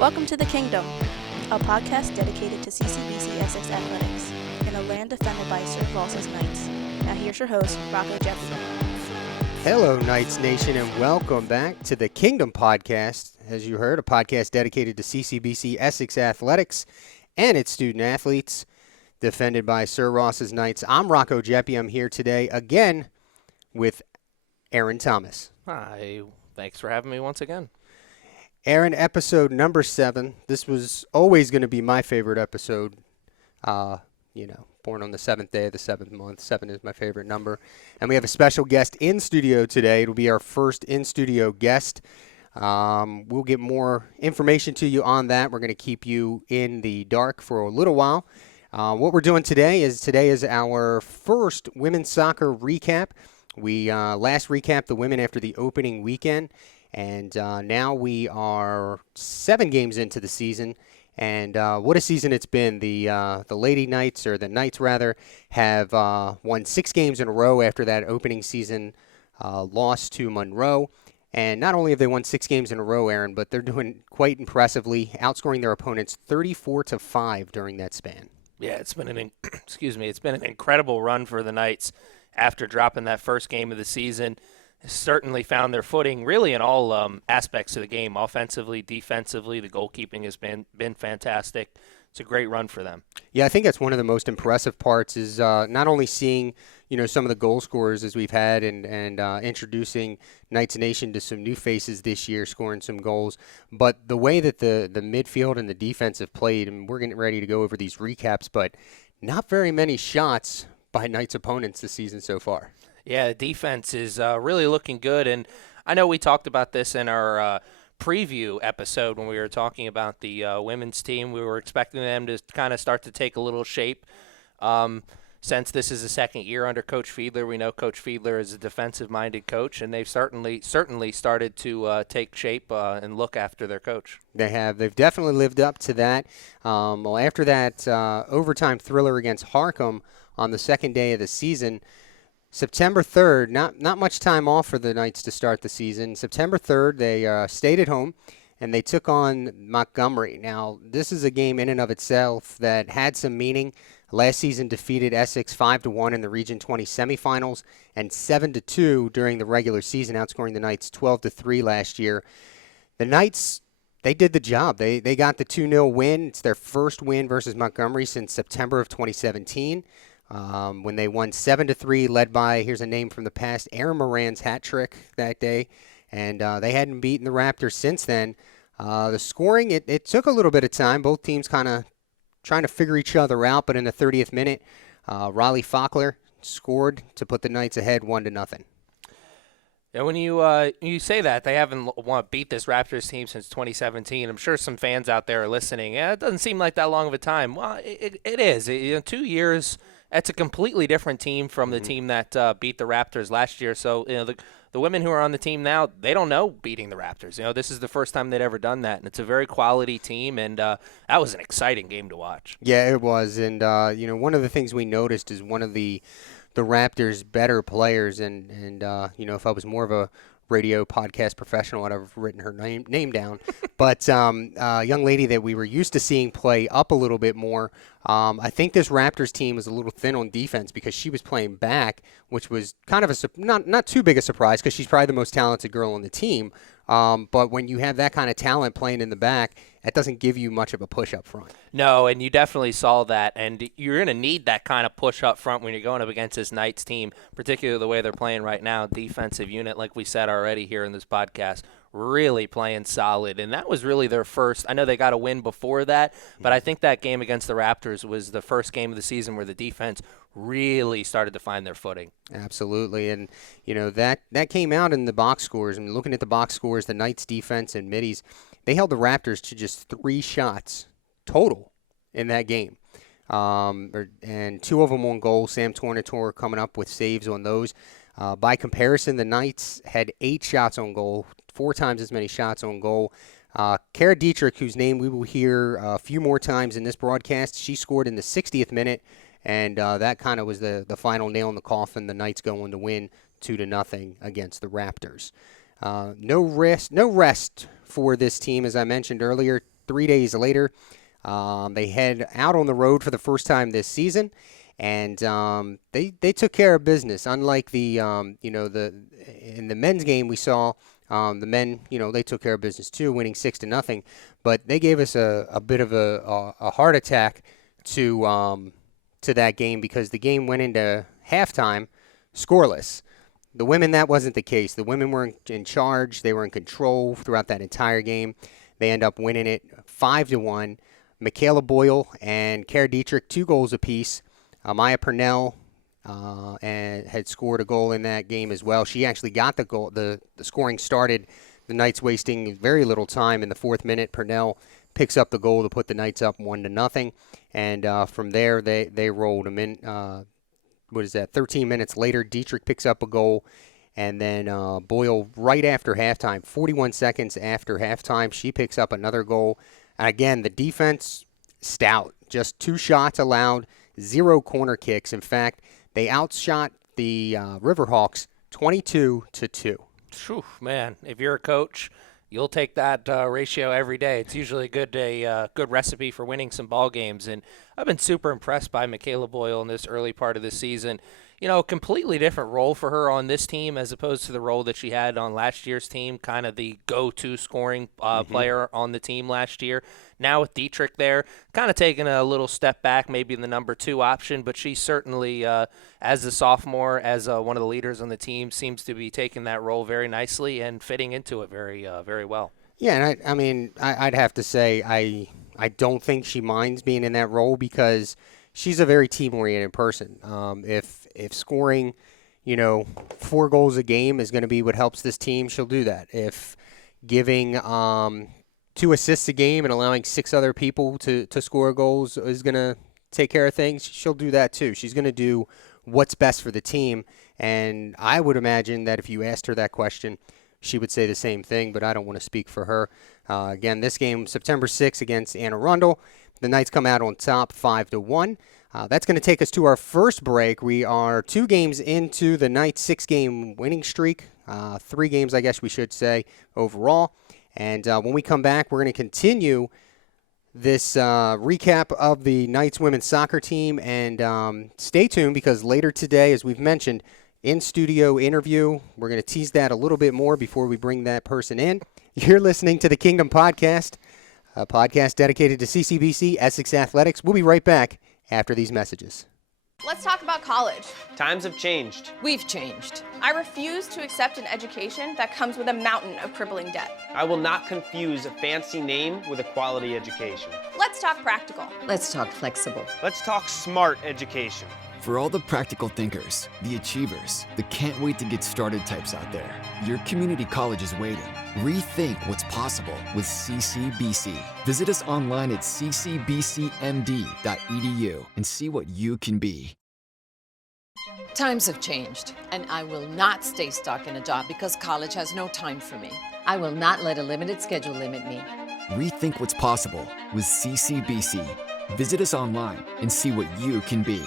Welcome to The Kingdom, a podcast dedicated to CCBC Essex Athletics, in a land defended by Sir Ross's Knights. Now here's your host, Rocco Jeffy. Hello, Knights Nation, and welcome back to the Kingdom Podcast. As you heard, a podcast dedicated to CCBC Essex Athletics and its student athletes, defended by Sir Ross's Knights. I'm Rocco Jeffy. I'm here today again with Aaron Thomas. Hi, thanks for having me once again. Aaron, episode number 7. This was always going to be my favorite episode. Born on the 7th day of the 7th month. 7 is my favorite number. And we have a special guest in studio today. It'll be our first in-studio guest. We'll get more information to you on that. We're going to keep you in the dark for a little while. What we're doing today is our first women's soccer recap. We last recapped the women after the opening weekend. And now we are 7 games into the season, and what a season it's been. The Lady Knights, or the Knights rather, have won 6 games in a row after that opening season loss to Monroe. And not only have they won 6 games in a row, Aaron, but they're doing quite impressively, outscoring their opponents 34-5 during that span. Yeah, it's been an incredible run for the Knights after dropping that first game of the season. Certainly found their footing really in all aspects of the game, offensively, defensively. The goalkeeping has been fantastic. It's a great run for them. Yeah, I think that's one of the most impressive parts is not only seeing, some of the goal scorers as we've had and introducing Knights Nation to some new faces this year, scoring some goals, but the way that the midfield and the defense have played, and we're getting ready to go over these recaps, but not very many shots by Knights opponents this season so far. Yeah, the defense is really looking good, and I know we talked about this in our preview episode when we were talking about the women's team. We were expecting them to kind of start to take a little shape. Since this is the second year under Coach Fiedler, we know Coach Fiedler is a defensive-minded coach, and they've certainly started to take shape and look after their coach. They have. They've definitely lived up to that. Well, after that overtime thriller against Harcum on the second day of the season, September 3rd, not much time off for the Knights to start the season. September 3rd, they stayed at home, and they took on Montgomery. Now, this is a game in and of itself that had some meaning. Last season defeated Essex 5-1 in the Region 20 semifinals and 7-2 during the regular season, outscoring the Knights 12-3 last year. The Knights, they did the job. They got the 2-0 win. It's their first win versus Montgomery since September of 2017. When they won 7-3, led by, here's a name from the past, Aaron Moran's hat trick that day, and they hadn't beaten the Raptors since then. The scoring, it took a little bit of time. Both teams kind of trying to figure each other out, but in the 30th minute, Riley Faulkner scored to put the Knights ahead 1-0. Yeah, when you say that, they haven't beat this Raptors team since 2017. I'm sure some fans out there are listening. Yeah, it doesn't seem like that long of a time. Well, it is. 2 years. That's a completely different team from the team that beat the Raptors last year. So, the women who are on the team now, they don't know beating the Raptors. This is the first time they'd ever done that, and it's a very quality team, and that was an exciting game to watch. Yeah, it was, and one of the things we noticed is one of the Raptors' better players, and if I was more of a radio podcast professional, I'd have written her name down. But a young lady that we were used to seeing play up a little bit more. I think this Raptors team was a little thin on defense because she was playing back, which was kind of not too big a surprise because she's probably the most talented girl on the team. But when you have that kind of talent playing in the back, that doesn't give you much of a push up front. No, and you definitely saw that, and you're going to need that kind of push up front when you're going up against this Knights team, particularly the way they're playing right now. Defensive unit, like we said already here in this podcast, really playing solid, and that was really their first. I know they got a win before that, but I think that game against the Raptors was the first game of the season where the defense really started to find their footing. Absolutely, and that came out in the box scores. And looking at the box scores, the Knights defense and middies, they held the Raptors to just 3 shots total in that game, and 2 of them on goal. Sam Tornatore coming up with saves on those. By comparison, the Knights had 8 shots on goal, 4 times as many shots on goal. Kara Dietrich, whose name we will hear a few more times in this broadcast, she scored in the 60th minute, and that kind of was the final nail in the coffin. The Knights going to win 2-0 against the Raptors. No rest for this team, as I mentioned earlier. 3 days later, they head out on the road for the first time this season, and they took care of business. Unlike the in the men's game we saw, the men, they took care of business too, winning 6-0. But they gave us a bit of a heart attack to that game, because the game went into halftime scoreless. The women, that wasn't the case. The women were in charge. They were in control throughout that entire game. They end up winning it 5-1. Mikayla Boyle and Cara Dietrich, 2 goals apiece. Maya Purnell and had scored a goal in that game as well. She actually got the goal. The scoring started. The Knights wasting very little time in the 4th minute. Purnell picks up the goal to put the Knights up 1-0. And from there, they rolled them in. 13 minutes later, Dietrich picks up a goal, and then Boyle, right after halftime, 41 seconds after halftime, she picks up another goal. And again, the defense, stout. Just 2 shots allowed, 0 corner kicks. In fact, they outshot the Riverhawks 22-2. Phew, man, if you're a coach, you'll take that ratio every day. It's usually a good recipe for winning some ball games. And I've been super impressed by Mikayla Boyle in this early part of the season. Completely different role for her on this team as opposed to the role that she had on last year's team, kind of the go-to scoring player on the team last year. Now with Dietrich there, kind of taking a little step back, maybe in the number 2 option, but she certainly, as a sophomore, as one of the leaders on the team, seems to be taking that role very nicely and fitting into it very, very well. Yeah, and I'd have to say I don't think she minds being in that role, because she's a very team-oriented person. If scoring, 4 goals a game is going to be what helps this team, she'll do that. If giving 2 assists a game and allowing 6 other people to score goals is going to take care of things, she'll do that too. She's going to do what's best for the team, and I would imagine that if you asked her that question, she would say the same thing, but I don't want to speak for her. Again, this game, September 6th against Anne Arundel. The Knights come out on top 5-1. That's going to take us to our first break. We are 2 games into the Knights' 6-game winning streak. 3 games, I guess we should say, overall. And when we come back, we're going to continue this recap of the Knights women's soccer team. And stay tuned, because later today, as we've mentioned, in-studio interview. We're going to tease that a little bit more before we bring that person in. You're listening to the Kingdom Podcast, a podcast dedicated to CCBC Essex Athletics. We'll be right back after these messages. Let's talk about college. Times have changed. We've changed. I refuse to accept an education that comes with a mountain of crippling debt. I will not confuse a fancy name with a quality education. Let's talk practical. Let's talk flexible. Let's talk smart education. For all the practical thinkers, the achievers, the can't wait to get started types out there, your community college is waiting. Rethink what's possible with CCBC. Visit us online at ccbcmd.edu and see what you can be. Times have changed, and I will not stay stuck in a job because college has no time for me. I will not let a limited schedule limit me. Rethink what's possible with CCBC. Visit us online and see what you can be.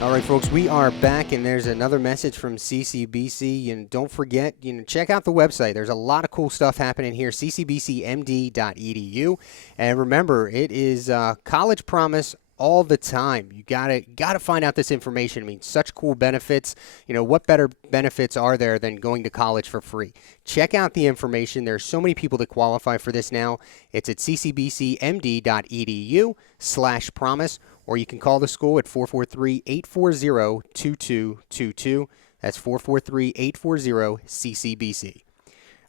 All right, folks, we are back, and there's another message from CCBC. And don't forget, check out the website. There's a lot of cool stuff happening here, ccbcmd.edu. And remember, it is College Promise all the time. You gotta find out this information. I mean, such cool benefits. What better benefits are there than going to college for free? Check out the information. There's so many people that qualify for this now. It's at ccbcmd.edu/promise, or you can call the school at 443-840-2222. That's 443-840-CCBC.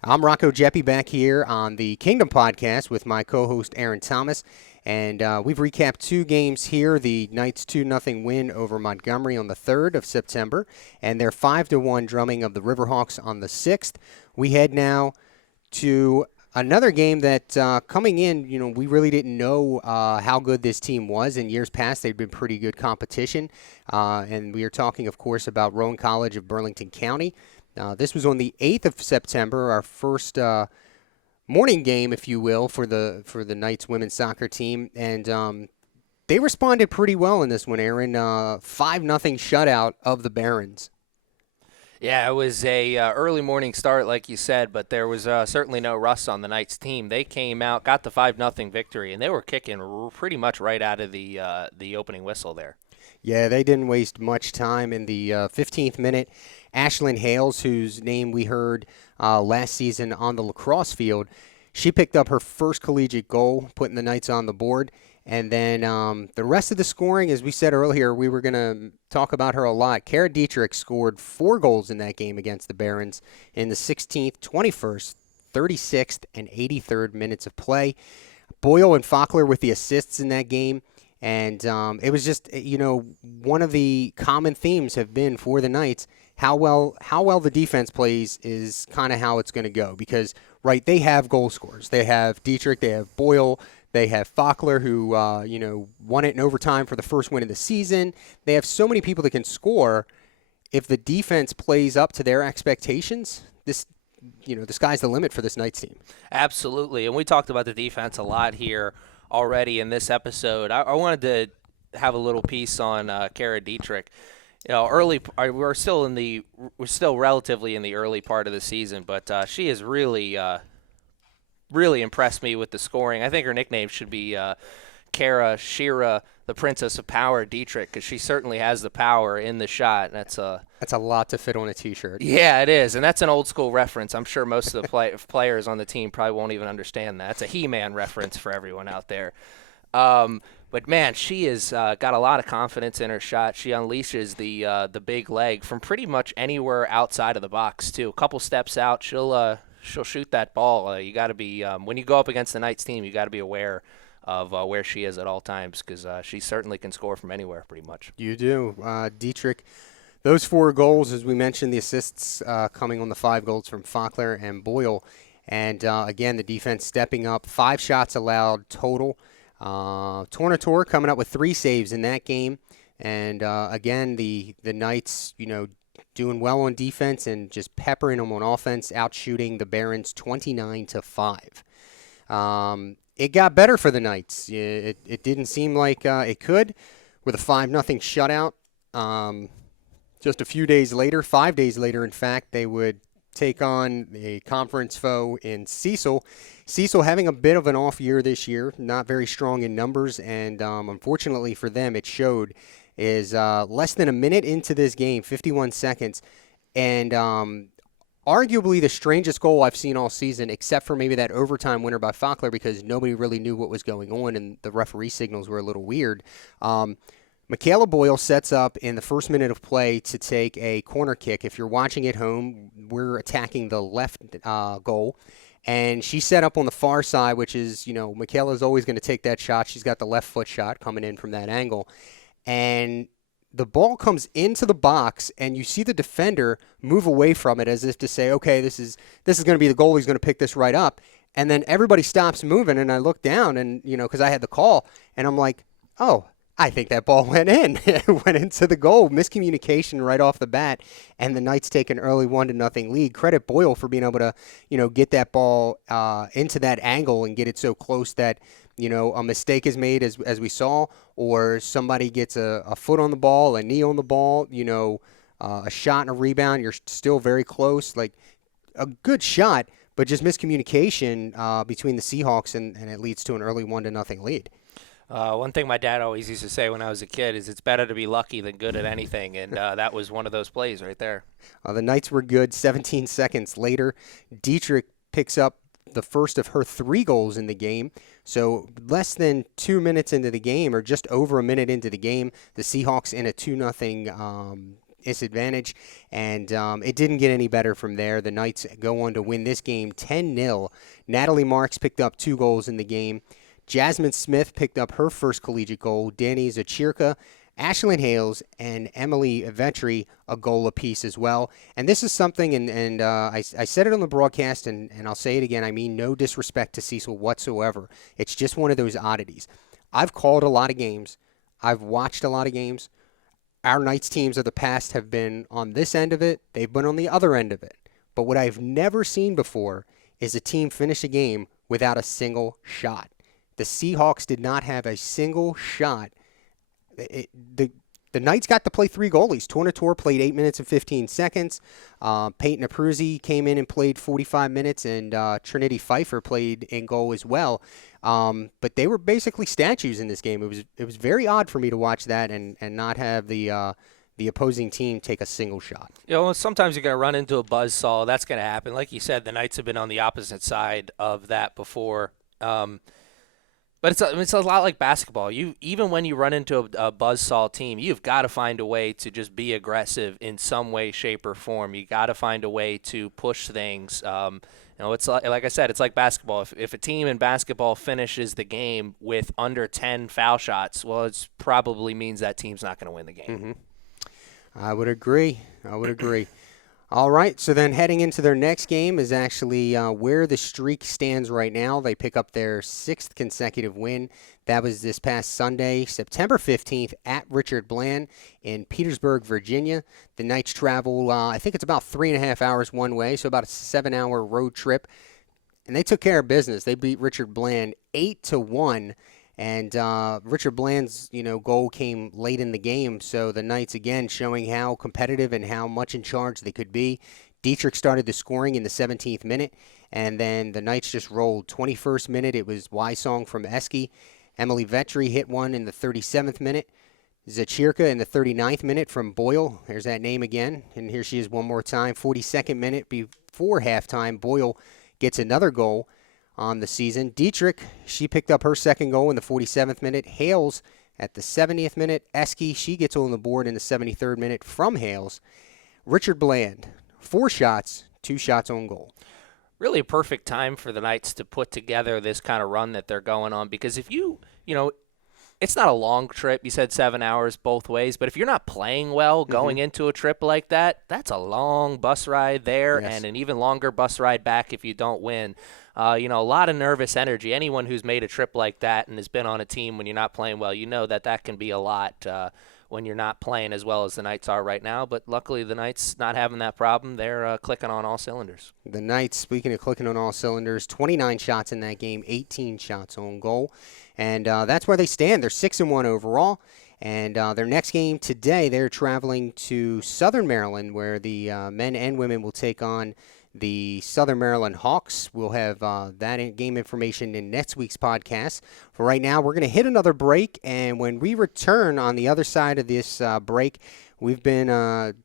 I'm Rocco Jeppy, back here on the Kingdom Podcast with my co-host Aaron Thomas. And we've recapped 2 games here. The Knights' 2-0 win over Montgomery on the 3rd of September, and their 5-1 drumming of the Riverhawks on the 6th. We head now to another game that coming in, we really didn't know how good this team was. In years past, they'd been pretty good competition. And we are talking, of course, about Rowan College of Burlington County. This was on the 8th of September, our first morning game, if you will, for the Knights women's soccer team. And they responded pretty well in this one, Aaron. 5-0 shutout of the Barons. Yeah, it was a early morning start, like you said, but there was certainly no rust on the Knights team. They came out, got the 5-0 victory, and they were kicking pretty much right out of the opening whistle there. Yeah, they didn't waste much time in the 15th minute. Ashlyn Hales, whose name we heard last season on the lacrosse field, she picked up her first collegiate goal, putting the Knights on the board. And then the rest of the scoring, as we said earlier, we were going to talk about her a lot. Kara Dietrich scored 4 goals in that game against the Barons in the 16th, 21st, 36th, and 83rd minutes of play. Boyle and Faulkner with the assists in that game. And it was just, one of the common themes have been for the Knights, how well the defense plays is kind of how it's going to go. Because, right, they have goal scorers. They have Dietrich, they have Boyle, they have Faulkner, who, won it in overtime for the first win of the season. They have so many people that can score. If the defense plays up to their expectations, the sky's the limit for this Knights team. Absolutely, and we talked about the defense a lot here already in this episode. I wanted to have a little piece on Kara Dietrich. We're still relatively in the early part of the season, but she has really impressed me with the scoring. I think her nickname should be Kara Shira, the Princess of Power Dietrich, because she certainly has the power in the shot. That's a lot to fit on a T-shirt. Yeah, it is, and that's an old school reference. I'm sure most of the players on the team probably won't even understand that. It's a He-Man reference for everyone out there. But man, she has got a lot of confidence in her shot. She unleashes the big leg from pretty much anywhere outside of the box too. A couple steps out, she'll shoot that ball. You got to be when you go up against the Knights team, you got to be aware of where she is at all times, because she certainly can score from anywhere pretty much. You do. Dietrich, those 4 goals, as we mentioned, the assists coming on the 5 goals from Faulkner and Boyle. And again, the defense stepping up. 5 shots allowed total. Tornator coming up with 3 saves in that game. And again, the Knights, doing well on defense and just peppering them on offense, outshooting the Barons 29-5. It got better for the Knights. It didn't seem like it could with a 5-0 shutout. Just a few days later, 5 days later, in fact, they would take on a conference foe in Cecil. Cecil having a bit of an off year this year, not very strong in numbers, and unfortunately for them, it showed. Is less than a minute into this game, 51 seconds, and arguably the strangest goal I've seen all season, except for maybe that overtime winner by Faulkner, because nobody really knew what was going on and the referee signals were a little weird. Mikayla Boyle sets up in the first minute of play to take a corner kick. If you're watching at home, we're attacking the left goal. And she set up on the far side, which is, Mikayla's always going to take that shot. She's got the left foot shot coming in from that angle. And the ball comes into the box, and you see the defender move away from it as if to say, okay, this is going to be the goalie's going to pick this right up. And then everybody stops moving, and I look down, and, because I had the call, and I'm like, oh, I think that ball went in. It went into the goal. Miscommunication right off the bat, and the Knights take an early 1-0 lead. Credit Boyle for being able to, get that ball into that angle and get it so close that, a mistake is made as we saw, or somebody gets a foot on the ball, a knee on the ball, a shot and a rebound. You're still very close. Like a good shot, but just miscommunication between the Seahawks, and it leads to an early 1-0 lead. One thing my dad always used to say when I was a kid is it's better to be lucky than good at anything, and that was one of those plays right there. The Knights were good. 17 seconds later, Dietrich picks up the first of her 3 goals in the game. So less than 2 minutes into the game, or just over a minute into the game, the Seahawks in a 2-0 disadvantage, and it didn't get any better from there. The Knights go on to win this game 10-0. Natalie Marks picked up 2 goals in the game. Jasmine Smith picked up her first collegiate goal. Danny Zachirka, Ashlyn Hales, and Emily Vetri a goal apiece as well. And this is something, and I said it on the broadcast, and I'll say it again, I mean no disrespect to Cecil whatsoever. It's just one of those oddities. I've called a lot of games. I've watched a lot of games. Our Knights teams of the past have been on this end of it. They've been on the other end of it. But what I've never seen before is a team finish a game without a single shot. The Seahawks did not have a single shot. The the Knights got to play 3 goalies. Tornator played 8 minutes and 15 seconds. Peyton Abruzzi came in and played 45 minutes, and Trinity Pfeiffer played in goal as well. But they were basically statues in this game. It was very odd for me to watch that and not have the opposing team take a single shot. Sometimes you're going to run into a buzzsaw. That's going to happen. Like you said, the Knights have been on the opposite side of that before. But it's a lot like basketball. Even when you run into a buzzsaw team, you've got to find a way to just be aggressive in some way, shape, or form. You got to find a way to push things. It's like I said, it's like basketball. If a team in basketball finishes the game with under 10 foul shots, well, it probably means that team's not going to win the game. Mm-hmm. I would agree. All right, so then heading into their next game is actually where the streak stands right now. They pick up their 6th consecutive win. That was this past Sunday, September 15th, at Richard Bland in Petersburg, Virginia. The Knights travel, I think it's about 3.5 hours one way, so about a 7-hour road trip. And they took care of business. They beat Richard Bland 8-1. And Richard Bland's, goal came late in the game, so the Knights, again, showing how competitive and how much in charge they could be. Dietrich started the scoring in the 17th minute, and then the Knights just rolled. 21st minute, it was Y-Song from Eski. Emily Vetri hit one in the 37th minute. Zachirka in the 39th minute from Boyle. There's that name again, and here she is one more time. 42nd minute before halftime, Boyle gets another goal on the season. Dietrich, she picked up her second goal in the 47th minute. Hales at the 70th minute. Eski, she gets on the board in the 73rd minute from Hales. Richard Bland, 4 shots, 2 shots on goal. Really a perfect time for the Knights to put together this kind of run that they're going on, because if it's not a long trip. You said 7 hours both ways, but if you're not playing well going into a trip like that, that's a long bus ride there and an even longer bus ride back if you don't win. A lot of nervous energy. Anyone who's made a trip like that and has been on a team when you're not playing well, that can be a lot when you're not playing as well as the Knights are right now. But luckily, the Knights not having that problem. They're clicking on all cylinders. The Knights, speaking of clicking on all cylinders, 29 shots in that game, 18 shots on goal. And that's where they stand. They're 6-1 overall. And their next game today, they're traveling to Southern Maryland, where the men and women will take on the Southern Maryland Hawks. We'll have that game information in next week's podcast. For right now, we're going to hit another break, and when we return on the other side of this break, we've been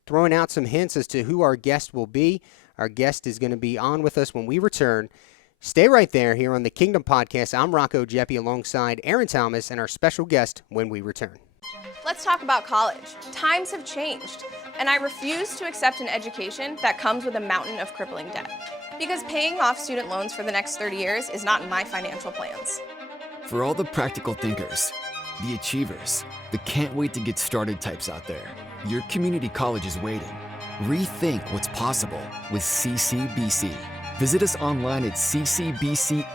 throwing out some hints as to who our guest will be. Our guest is going to be on with us when we return. Stay right there here on the Kingdom Podcast. I'm Rocco Jeppe alongside Aaron Thomas and our special guest when we return. Let's talk about college. Times have changed, and I refuse to accept an education that comes with a mountain of crippling debt. Because paying off student loans for the next 30 years is not in my financial plans. For all the practical thinkers, the achievers, the can't wait to get started types out there, your community college is waiting. Rethink what's possible with CCBC. Visit us online at ccbcmd.edu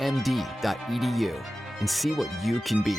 and see what you can be.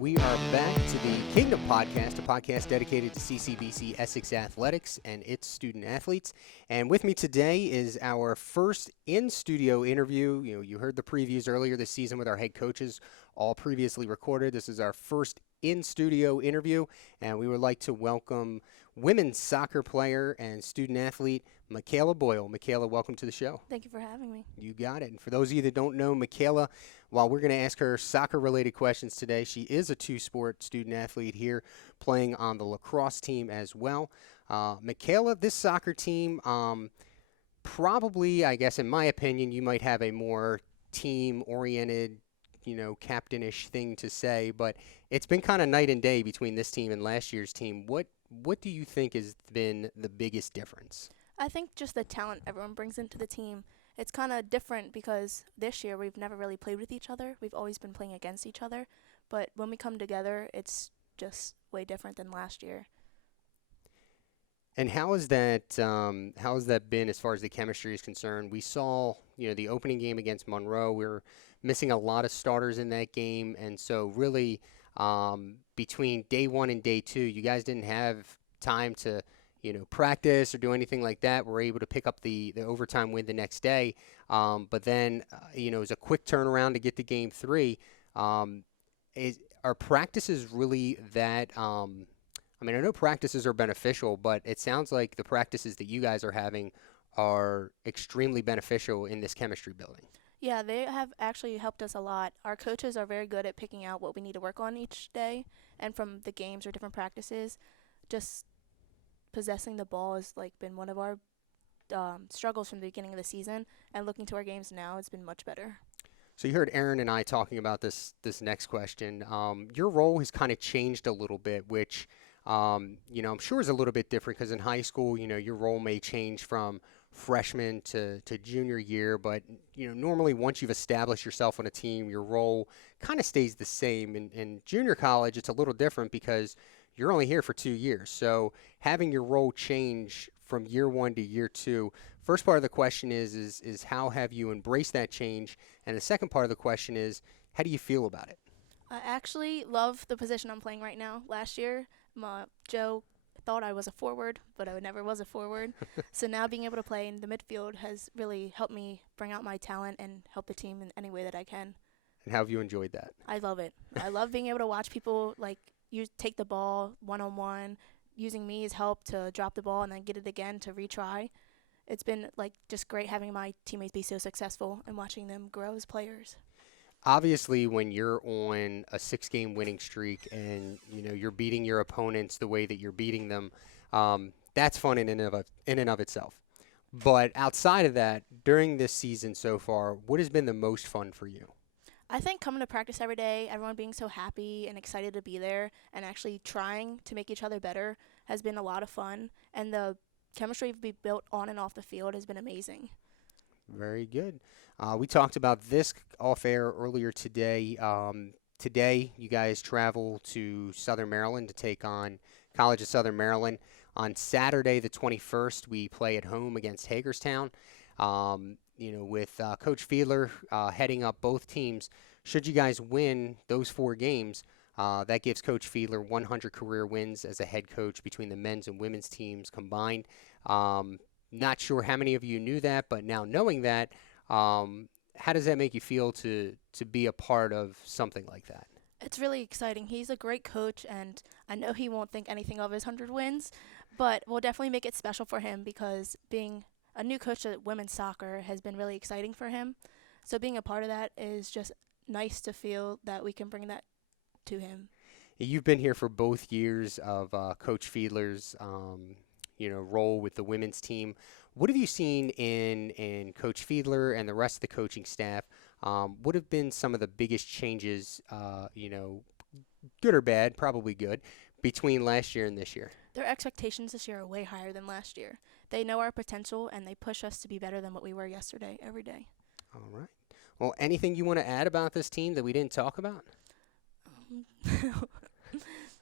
We are back to the Kingdom Podcast, a podcast dedicated to CCBC Essex Athletics and its student athletes. And with me today is our first in-studio interview. You heard the previews earlier this season with our head coaches, all previously recorded. This is our first in-studio interview, and we would like to welcome women's soccer player and student athlete Mikayla Boyle. Mikayla, welcome to the show. Thank you for having me. You got it. And for those of you that don't know Mikayla, while we're going to ask her soccer-related questions today, she is a two-sport student athlete here playing on the lacrosse team as well. Mikayla, this soccer team, probably, I guess, in my opinion, you might have a more team-oriented, captain-ish thing to say, but it's been kind of night and day between this team and last year's team. What do you think has been the biggest difference? I think just the talent everyone brings into the team. It's kind of different because this year we've never really played with each other. We've always been playing against each other. But when we come together, it's just way different than last year. And how has that been as far as the chemistry is concerned? We saw, the opening game against Monroe. We were missing a lot of starters in that game. And so really between day one and day two, you guys didn't have time to, practice or do anything like that. We're able to pick up the overtime win the next day. But then, it was a quick turnaround to get to game 3. Are practices really that? I mean, I know practices are beneficial, but it sounds like the practices that you guys are having are extremely beneficial in this chemistry building. Yeah, they have actually helped us a lot. Our coaches are very good at picking out what we need to work on each day, and from the games or different practices, just possessing the ball has been one of our struggles from the beginning of the season, and looking to our games now, it's been much better. So you heard Aaron and I talking about this next question. Your role has kind of changed a little bit, which I'm sure is a little bit different because in high school, your role may change from freshman to junior year, but normally once you've established yourself on a team, your role kind of stays the same. In junior college, it's a little different because you're only here for 2 years. So having your role change from year 1 to year 2, first part of the question is how have you embraced that change? And the second part of the question is, how do you feel about it? I actually love the position I'm playing right now. Last year, Joe thought I was a forward, but I never was a forward. So now being able to play in the midfield has really helped me bring out my talent and help the team in any way that I can. And how have you enjoyed that? I love it. I love being able to watch people you take the ball one-on-one, using me as help to drop the ball and then get it again to retry. It's been just great having my teammates be so successful and watching them grow as players. Obviously, when you're on a 6-game winning streak and you're beating your opponents the way that you're beating them, that's fun in and of itself. But outside of that, during this season so far, what has been the most fun for you? I think coming to practice every day, everyone being so happy and excited to be there and actually trying to make each other better has been a lot of fun. And the chemistry we've built on and off the field has been amazing. Very good. We talked about this off air earlier today. Today, you guys travel to Southern Maryland to take on College of Southern Maryland. On Saturday, the 21st, we play at home against Hagerstown. With Coach Fiedler heading up both teams, should you guys win those 4 games, that gives Coach Fiedler 100 career wins as a head coach between the men's and women's teams combined. Not sure how many of you knew that, but now knowing that, how does that make you feel to be a part of something like that? It's really exciting. He's a great coach, and I know he won't think anything of his 100 wins, but we'll definitely make it special for him because being a new coach at women's soccer has been really exciting for him. So being a part of that is just nice to feel that we can bring that to him. You've been here for both years of Coach Fiedler's role with the women's team. What have you seen in Coach Fiedler and the rest of the coaching staff? What have been some of the biggest changes, good or bad, probably good, between last year and this year? Their expectations this year are way higher than last year. They know our potential, and they push us to be better than what we were yesterday, every day. All right. Well, anything you want to add about this team that we didn't talk about?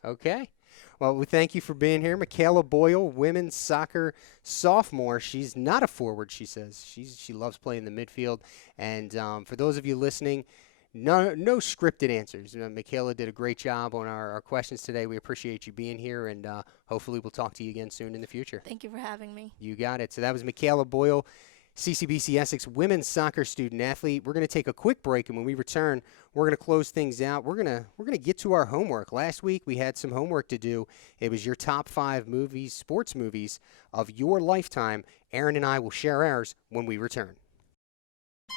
Okay. Well, we thank you for being here. Mikayla Boyle, women's soccer sophomore. She's not a forward, she says. She loves playing the midfield. And for those of you listening, no scripted answers. Mikayla did a great job on our questions today. We appreciate you being here, and hopefully we'll talk to you again soon in the future. Thank you for having me. You got it. So that was Mikayla Boyle, CCBC Essex women's soccer student athlete. We're going to take a quick break, and when we return, we're going to close things out. We're going to get to our homework. Last week we had some homework to do. It was your top 5 movies, sports movies of your lifetime. Aaron and I will share ours when we return.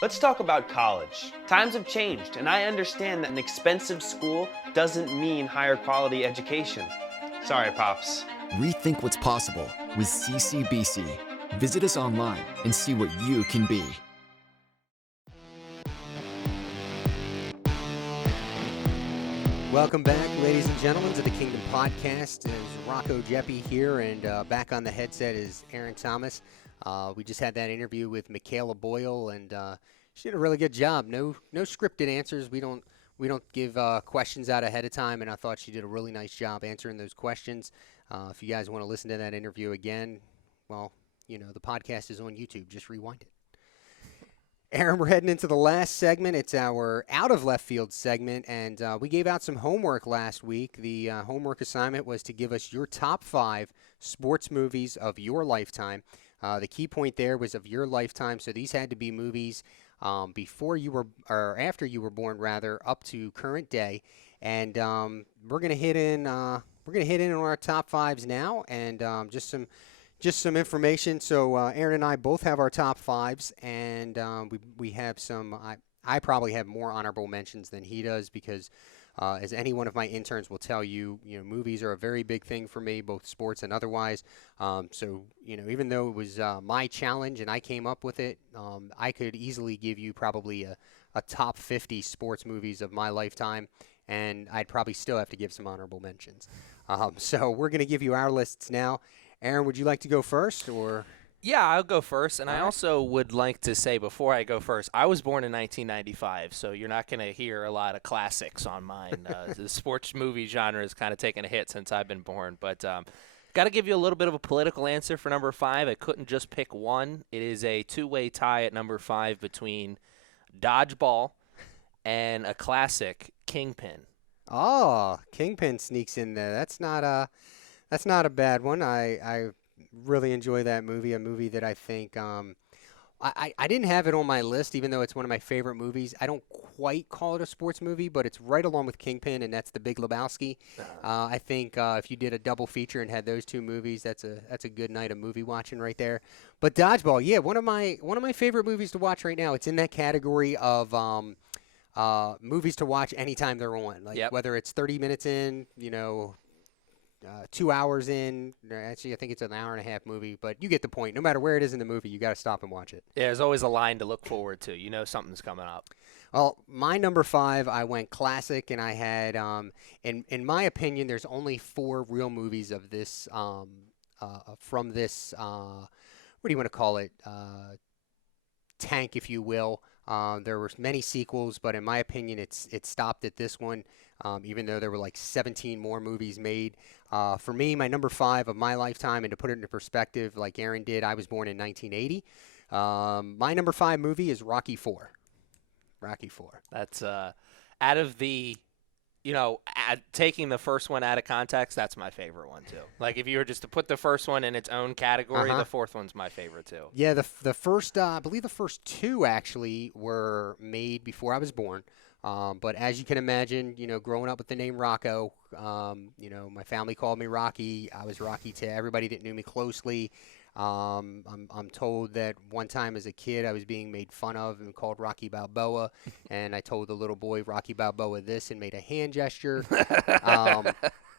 Let's talk about college. Times have changed, and I understand that an expensive school doesn't mean higher quality education. Sorry, Pops. Rethink what's possible with CCBC. Visit us online and see what you can be. Welcome back, ladies and gentlemen, to the Kingdom Podcast. It's Rocco Jeppy here, and back on the headset is Aaron Thomas. We just had that interview with Mikayla Boyle, and she did a really good job. No scripted answers. We don't give questions out ahead of time, and I thought she did a really nice job answering those questions. If you guys want to listen to that interview again, well, the podcast is on YouTube. Just rewind it. Aaron, we're heading into the last segment. It's our out of left field segment, and we gave out some homework last week. The homework assignment was to give us your top 5 sports movies of your lifetime. The key point there was of your lifetime, so these had to be movies before you were, or after you were born, rather, up to current day. And we're gonna hit in. We're gonna hit in on our top 5s now, and just some information. So Aaron and I both have our top 5s, and we have some. I probably have more honorable mentions than he does because, as any one of my interns will tell you, movies are a very big thing for me, both sports and otherwise. So even though it was my challenge and I came up with it, I could easily give you probably a top 50 sports movies of my lifetime, and I'd probably still have to give some honorable mentions. So we're going to give you our lists now. Aaron, would you like to go first, or? Yeah, I'll go first. And I All right. also would like to say before I go first, I was born in 1995, so you're not going to hear a lot of classics on mine. The sports movie genre has kind of taken a hit since I've been born. But got to give you a little bit of a political answer for number 5. I couldn't just pick one. It is a two-way tie at number 5 between Dodgeball and a classic, Kingpin. Oh, Kingpin sneaks in there. That's not a bad one. I really enjoy that movie. A movie that I think I didn't have it on my list, even though it's one of my favorite movies. I don't quite call it a sports movie, but it's right along with Kingpin, and that's The Big Lebowski. I think if you did a double feature and had those two movies, that's a good night of movie watching right there. But Dodgeball, yeah, one of my favorite movies to watch right now. It's in that category of movies to watch anytime they're on, like whether it's 30 minutes in, 2 hours in. Actually, I think it's an hour and a half movie, but you get the point. No matter where it is in the movie, you got to stop and watch it. Yeah, there's always a line to look forward to. You know something's coming up. Well, my number 5, I went classic, and I had, in my opinion, there's only 4 real movies of this, from this, what do you want to call it, tank, if you will. There were many sequels, but in my opinion, it stopped at this one, even though there were like 17 more movies made. For me, my number 5 of my lifetime, and to put it into perspective, like Aaron did, I was born in 1980. My number 5 movie is Rocky IV. Rocky IV. That's out of the, taking the first one out of context, that's my favorite one too. Like if you were just to put the first one in its own category, the fourth one's my favorite too. Yeah, the first, I believe the first 2 actually were made before I was born. But as you can imagine, growing up with the name Rocco, my family called me Rocky. I was Rocky to everybody that knew me closely. I'm told that one time as a kid I was being made fun of and called Rocky Balboa, and I told the little boy Rocky Balboa this and made a hand gesture.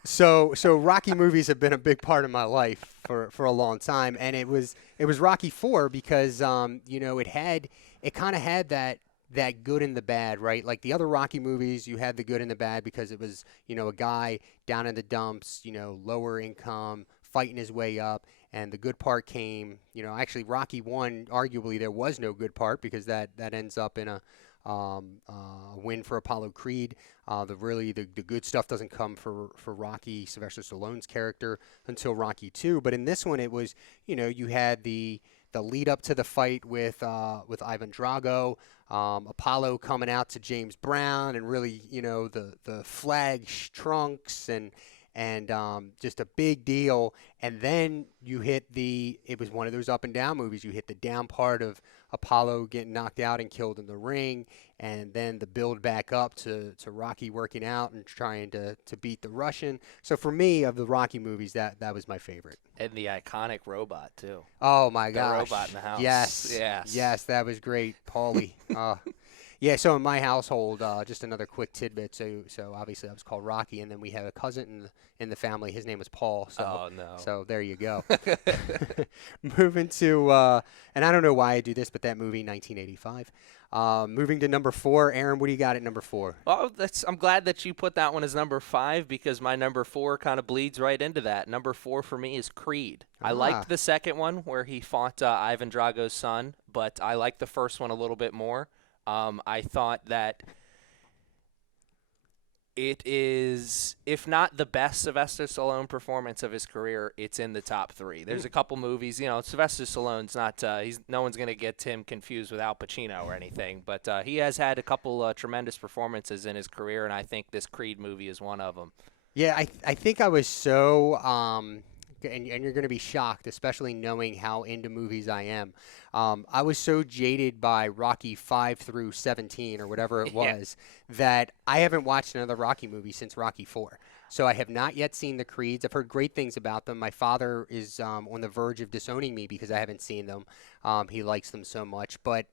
So Rocky movies have been a big part of my life for a long time, and it was Rocky IV because it kind of had that good and the bad, right? Like the other Rocky movies, you had the good and the bad because it was, a guy down in the dumps, lower income, fighting his way up. And the good part came, actually Rocky 1, arguably there was no good part because that ends up in a win for Apollo Creed. The good stuff doesn't come for Rocky, Sylvester Stallone's character, until Rocky 2. But in this one, it was, you had the lead up to the fight with Ivan Drago, Apollo coming out to James Brown, and really, the flag trunks and just a big deal. And then you hit it was one of those up and down movies. You hit the down part of Apollo getting knocked out and killed in the ring, and then the build back up to Rocky working out and trying to beat the Russian. So for me, of the Rocky movies, that was my favorite. And the iconic robot too. Oh my gosh. The robot in the house. Yes, that was great. Paulie. Yeah, so in my household, just another quick tidbit. So obviously I was called Rocky, and then we had a cousin in the family. His name was Paul. So, oh no. So there you go. Moving to, and I don't know why I do this, but that movie, 1985. Moving to number 4, Aaron, what do you got at number 4? Well, I'm glad that you put that one as number 5 because my number 4 kind of bleeds right into that. Number 4 for me is Creed. I liked the second one where he fought Ivan Drago's son, but I liked the first one a little bit more. I thought that It is, if not the best Sylvester Stallone performance of his career, it's in the top 3. There's a couple movies, Sylvester Stallone's not, no one's going to get him confused with Al Pacino or anything, but he has had a couple tremendous performances in his career, and I think this Creed movie is one of them. Yeah, I think I was so, and you're going to be shocked, especially knowing how into movies I am. I was so jaded by Rocky 5 through 17 or whatever it was that I haven't watched another Rocky movie since Rocky 4. So I have not yet seen the Creeds. I've heard great things about them. My father is on the verge of disowning me because I haven't seen them. He likes them so much. But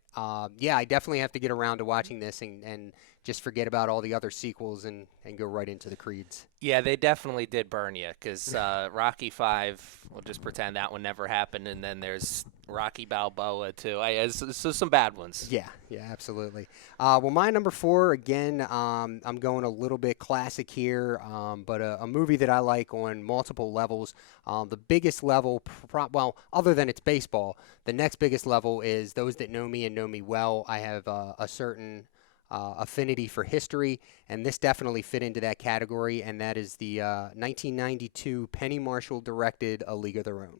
yeah, I definitely have to get around to watching this and just forget about all the other sequels and go right into the Creeds. Yeah, they definitely did burn you because Rocky 5, we'll just pretend that one never happened, and then there's Rocky Balboa too. So some bad ones. Yeah, absolutely. Well, my number 4, again, I'm going a little bit classic here, but a movie that I like on multiple levels. The biggest level, well, other than it's baseball, the next biggest level is those that know me and know me well. I have a certain affinity for history, and this definitely fit into that category, and that is the 1992 Penny Marshall directed A League of Their Own.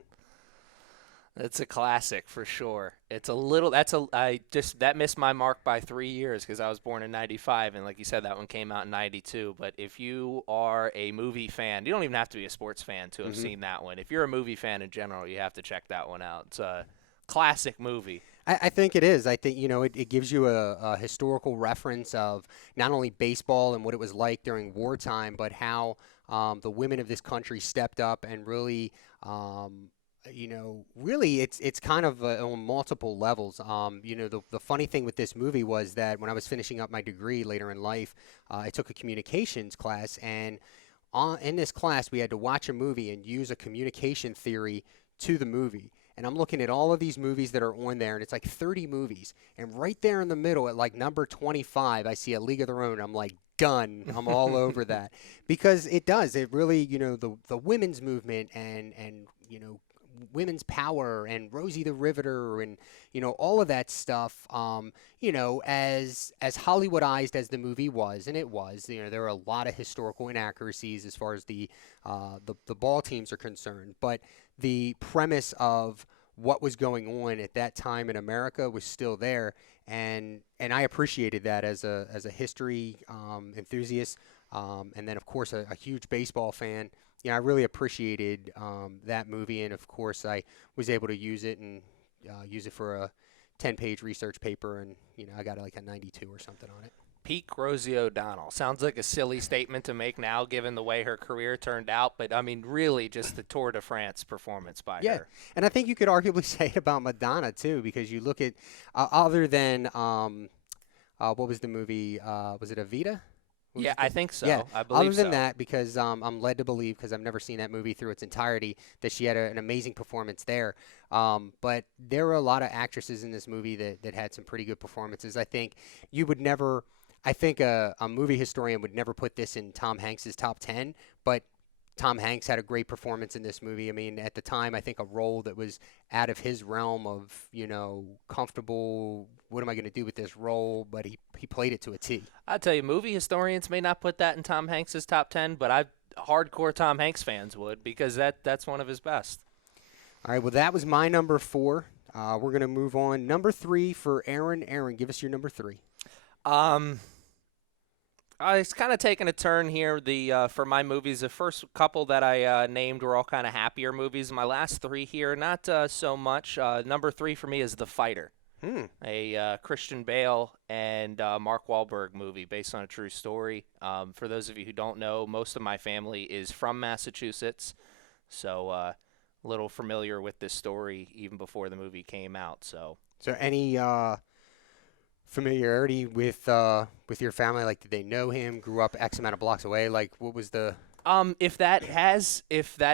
It's a classic for sure. That missed my mark by 3 years because I was born in 95, and like you said, that one came out in 92. But if you are a movie fan, you don't even have to be a sports fan to have seen that one. If you're a movie fan in general, you have to check that one out. It's a classic movie. I think it is. I think, it gives you a historical reference of not only baseball and what it was like during wartime, but how the women of this country stepped up and really, really it's kind of on multiple levels. The funny thing with this movie was that when I was finishing up my degree later in life, I took a communications class, and in this class we had to watch a movie and use a communication theory to the movie. And I'm looking at all of these movies that are on there, and it's like 30 movies. And right there in the middle at like number 25, I see A League of Their Own. I'm like, done. I'm all over that. Because it does. It really, the women's movement and women's power and Rosie the Riveter and, all of that stuff, as Hollywoodized as the movie was, and it was, there were a lot of historical inaccuracies as far as the ball teams are concerned. But the premise of what was going on at that time in America was still there, and I appreciated that as a history enthusiast, and then of course a huge baseball fan. I really appreciated that movie, and of course I was able to use it and use it for a 10-page research paper, and I got like a 92 or something on it. Peak Rosie O'Donnell. Sounds like a silly statement to make now given the way her career turned out, but I mean really just the Tour de France performance by her. And I think you could arguably say it about Madonna too, because you look at other than what was the movie, was it Evita? Yeah, I think so. Yeah, I believe other than so. that, because I'm led to believe, because I've never seen that movie through its entirety, that she had an amazing performance there. But there were a lot of actresses in this movie that had some pretty good performances. I think a movie historian would never put this in Tom Hanks's top 10, but Tom Hanks had a great performance in this movie. I mean, at the time, I think a role that was out of his realm of, comfortable, what am I going to do with this role? But he played it to a T. I'll tell you, movie historians may not put that in Tom Hanks's top 10, but hardcore Tom Hanks fans would, because that's one of his best. All right, well, that was my number 4. We're going to move on. Number 3 for Aaron. Aaron, give us your number 3. It's kind of taking a turn here. For my movies, the first couple that I named were all kind of happier movies. My last 3 here, not so much. Number 3 for me is The Fighter, a Christian Bale and Mark Wahlberg movie based on a true story. For those of you who don't know, most of my family is from Massachusetts, so a little familiar with this story even before the movie came out. So any familiarity with your family? Like, did they know him? Grew up X amount of blocks away? Like, what was the? If that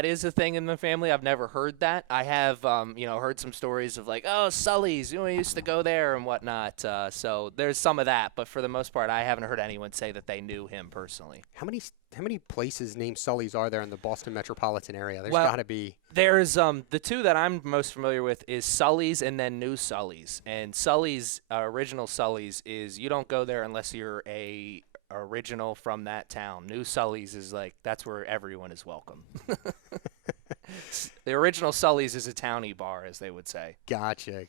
is a thing in the family, I've never heard that. I have, heard some stories of like, oh, Sully's, we used to go there and whatnot. So there's some of that, but for the most part, I haven't heard anyone say that they knew him personally. How many places named Sully's are there in the Boston metropolitan area? There's Well, got to be. There's the two that I'm most familiar with is Sully's and then New Sully's. And Sully's, original Sully's, is you don't go there unless you're a original from that town. New Sully's is like that's where everyone is welcome. The original Sully's is a townie bar, as they would say. Gotcha.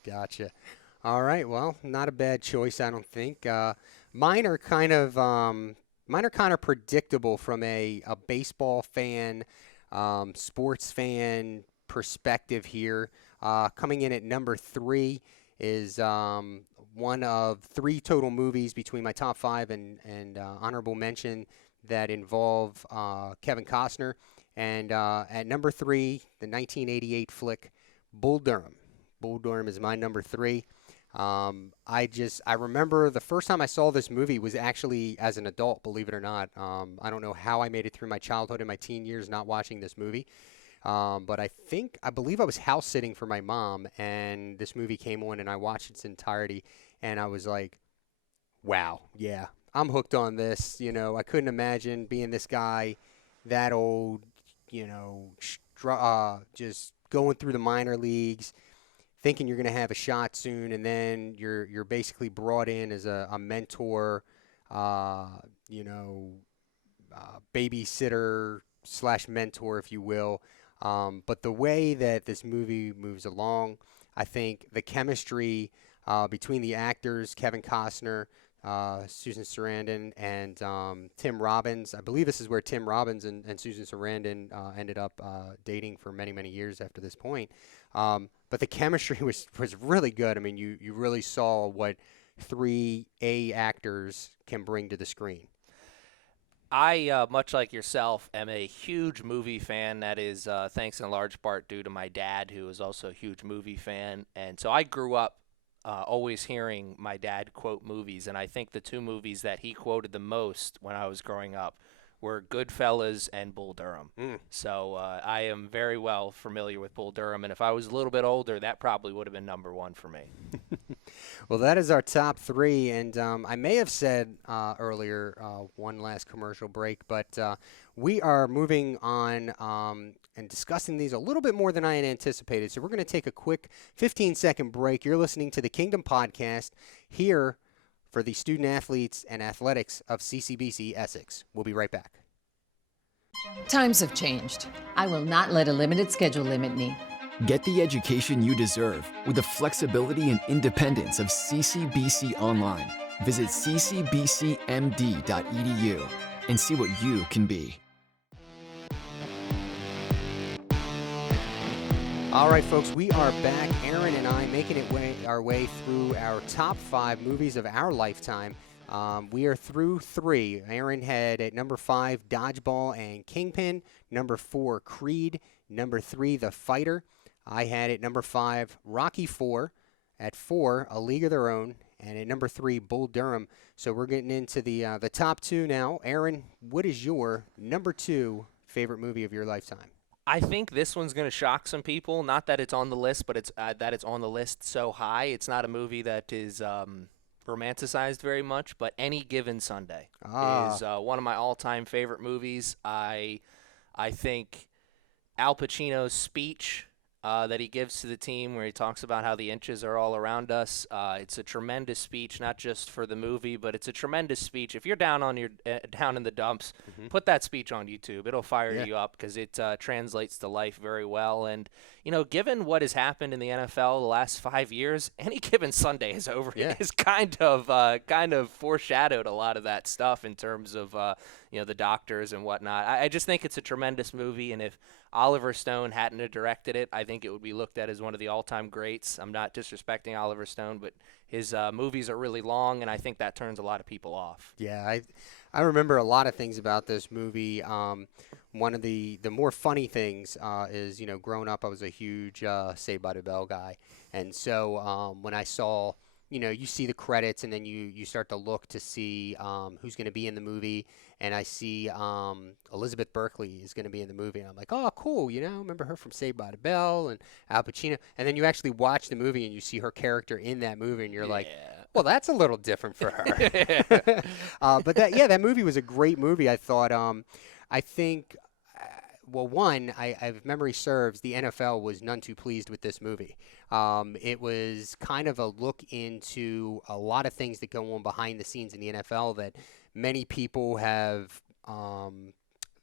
All right, well, not a bad choice, I don't think. Mine are kind of predictable from a baseball fan, sports fan perspective here. Coming in at number 3 is one of 3 total movies between my top 5 and honorable mention that involve Kevin Costner. And at number 3, the 1988 flick Bull Durham. Bull Durham is my number 3. I remember the first time I saw this movie was actually as an adult, believe it or not. I don't know how I made it through my childhood and my teen years not watching this movie. But I believe I was house sitting for my mom, and this movie came on, and I watched its entirety, and I was like, wow, yeah, I'm hooked on this. I couldn't imagine being this guy that old, just going through the minor leagues, thinking you're going to have a shot soon, and then you're basically brought in as a mentor, babysitter / mentor, if you will. But the way that this movie moves along, I think the chemistry between the actors, Kevin Costner, Susan Sarandon, and Tim Robbins. I believe this is where Tim Robbins and Susan Sarandon ended up dating for many, many years after this point. But the chemistry was really good. I mean, you really saw what 3 A actors can bring to the screen. I, much like yourself, am a huge movie fan. That is thanks in large part due to my dad, who is also a huge movie fan. And so I grew up always hearing my dad quote movies, and I think the 2 movies that he quoted the most when I was growing up were Goodfellas and Bull Durham. So I am very well familiar with Bull Durham, and if I was a little bit older, that probably would have been number 1 for me. Well, that is our top 3, and I may have said earlier one last commercial break, but we are moving on and discussing these a little bit more than I had anticipated. So we're going to take a quick 15-second break. You're listening to the Kingdom Podcast here for the student athletes and athletics of CCBC Essex. We'll be right back. Times have changed. I will not let a limited schedule limit me. Get the education you deserve with the flexibility and independence of CCBC Online. Visit ccbcmd.edu and see what you can be. All right, folks, we are back. Aaron and I making our way through our top 5 movies of our lifetime. We are through 3. Aaron had at number 5, Dodgeball and Kingpin. Number 4, Creed. Number 3, The Fighter. I had at number 5, Rocky IV. At 4, A League of Their Own. And at number 3, Bull Durham. So we're getting into the top 2 now. Aaron, what is your number 2 favorite movie of your lifetime? I think this one's going to shock some people. Not that it's on the list, but it's that it's on the list so high. It's not a movie that is romanticized very much, but Any Given Sunday is one of my all-time favorite movies. I think Al Pacino's speech that he gives to the team where he talks about how the inches are all around us. It's a tremendous speech, not just for the movie, but it's a tremendous speech. If you're down on your down in the dumps, put that speech on YouTube. It'll fire you up because it translates to life very well. And given what has happened in the NFL the last 5 years, Any Given Sunday is over. Is kind of foreshadowed a lot of that stuff in terms of the doctors and whatnot. I just think it's a tremendous movie, and if Oliver Stone hadn't have directed it, I think it would be looked at as one of the all-time greats. I'm not disrespecting Oliver Stone, but his movies are really long, and I think that turns a lot of people off. Yeah, I remember a lot of things about this movie. One of the more funny things is, growing up, I was a huge Saved by the Bell guy. And so when I saw you see the credits and then you start to look to see who's going to be in the movie. And I see Elizabeth Berkley is going to be in the movie. And I'm like, oh, cool. Remember her from Saved by the Bell and Al Pacino. And then you actually watch the movie and you see her character in that movie and you're like, well, that's a little different for her. But that movie was a great movie. I thought, I think, well, one, if memory serves, the NFL was none too pleased with this movie. It was kind of a look into a lot of things that go on behind the scenes in the NFL that many people have